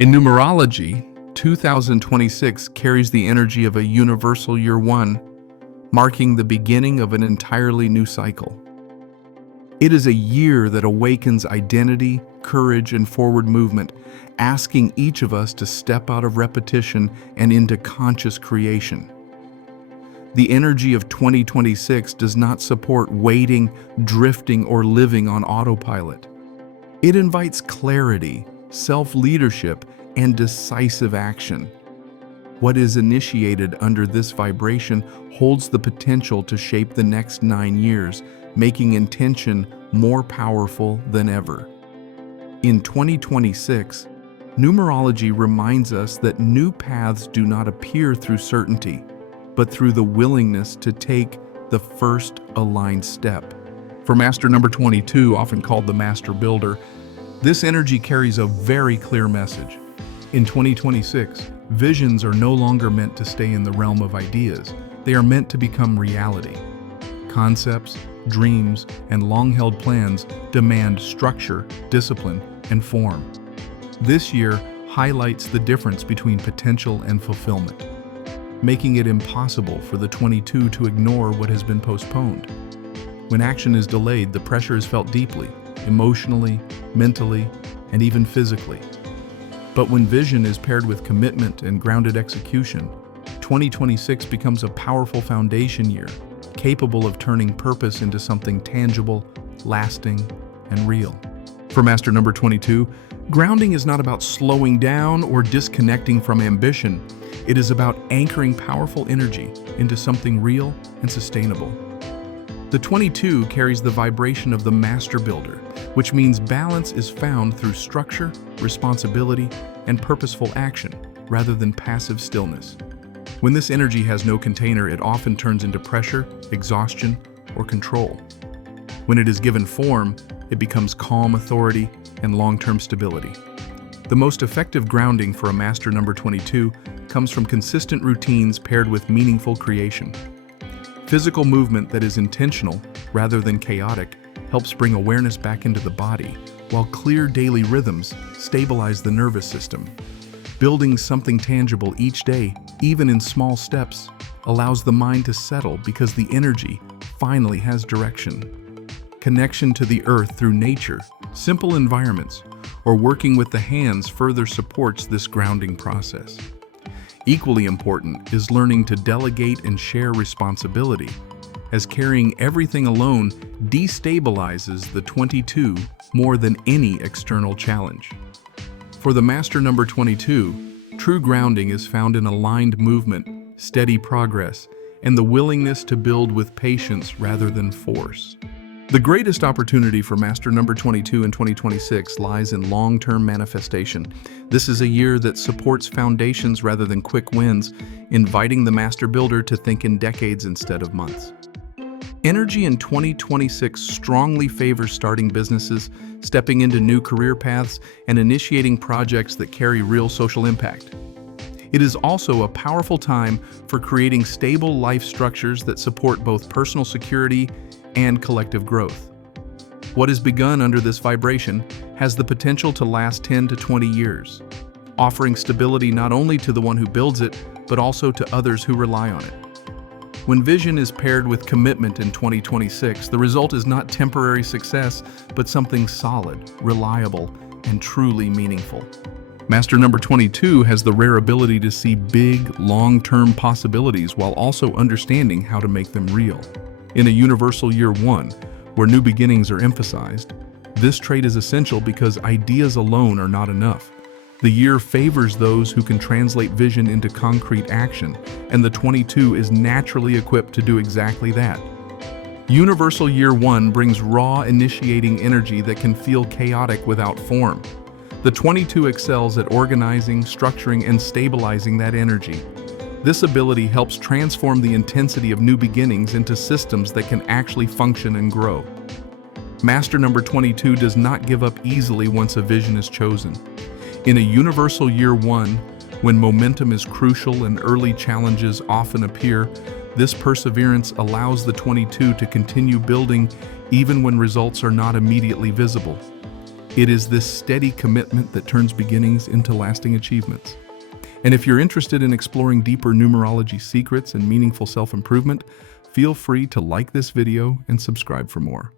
In numerology, 2026 carries the energy of a universal year one, marking the beginning of an entirely new cycle. It is a year that awakens identity, courage, and forward movement, asking each of us to step out of repetition and into conscious creation. The energy of 2026 does not support waiting, drifting, or living on autopilot. It invites clarity, self-leadership, and decisive action. What is initiated under this vibration holds the potential to shape the next 9 years, making intention more powerful than ever. In 2026, numerology reminds us that new paths do not appear through certainty, but through the willingness to take the first aligned step. For Master number 22, often called the Master Builder, this energy carries a very clear message. In 2026, visions are no longer meant to stay in the realm of ideas. They are meant to become reality. Concepts, dreams, and long-held plans demand structure, discipline, and form. This year highlights the difference between potential and fulfillment, making it impossible for the 22 to ignore what has been postponed. When action is delayed, the pressure is felt deeply, emotionally, mentally, and even physically. But when vision is paired with commitment and grounded execution, 2026 becomes a powerful foundation year, capable of turning purpose into something tangible, lasting, and real. For Master number 22, grounding is not about slowing down or disconnecting from ambition. It is about anchoring powerful energy into something real and sustainable. The 22 carries the vibration of the Master Builder, which means balance is found through structure, responsibility, and purposeful action, rather than passive stillness. When this energy has no container, it often turns into pressure, exhaustion, or control. When it is given form, it becomes calm authority and long-term stability. The most effective grounding for a Master number 22 comes from consistent routines paired with meaningful creation. Physical movement that is intentional rather than chaotic helps bring awareness back into the body, while clear daily rhythms stabilize the nervous system. Building something tangible each day, even in small steps, allows the mind to settle because the energy finally has direction. Connection to the earth through nature, simple environments, or working with the hands further supports this grounding process. Equally important is learning to delegate and share responsibility, as carrying everything alone destabilizes the 22 more than any external challenge. For the Master number 22, true grounding is found in aligned movement, steady progress, and the willingness to build with patience rather than force. The greatest opportunity for Master number 22 in 2026 lies in long-term manifestation. This is a year that supports foundations rather than quick wins, inviting the Master Builder to think in decades instead of months. Energy in 2026 strongly favors starting businesses, stepping into new career paths, and initiating projects that carry real social impact. It is also a powerful time for creating stable life structures that support both personal security and collective growth. What is begun under this vibration has the potential to last 10 to 20 years, offering stability not only to the one who builds it, but also to others who rely on it. When vision is paired with commitment in 2026, the result is not temporary success, but something solid, reliable, and truly meaningful. Master number 22 has the rare ability to see big, long-term possibilities while also understanding how to make them real. In a universal year one, where new beginnings are emphasized, this trait is essential because ideas alone are not enough. The year favors those who can translate vision into concrete action, and the 22 is naturally equipped to do exactly that. Universal year one brings raw, initiating energy that can feel chaotic without form. The 22 excels at organizing, structuring, and stabilizing that energy. This ability helps transform the intensity of new beginnings into systems that can actually function and grow. Master number 22 does not give up easily once a vision is chosen. In a universal year one, when momentum is crucial and early challenges often appear, this perseverance allows the 22 to continue building even when results are not immediately visible. It is this steady commitment that turns beginnings into lasting achievements. And if you're interested in exploring deeper numerology secrets and meaningful self-improvement, feel free to like this video and subscribe for more.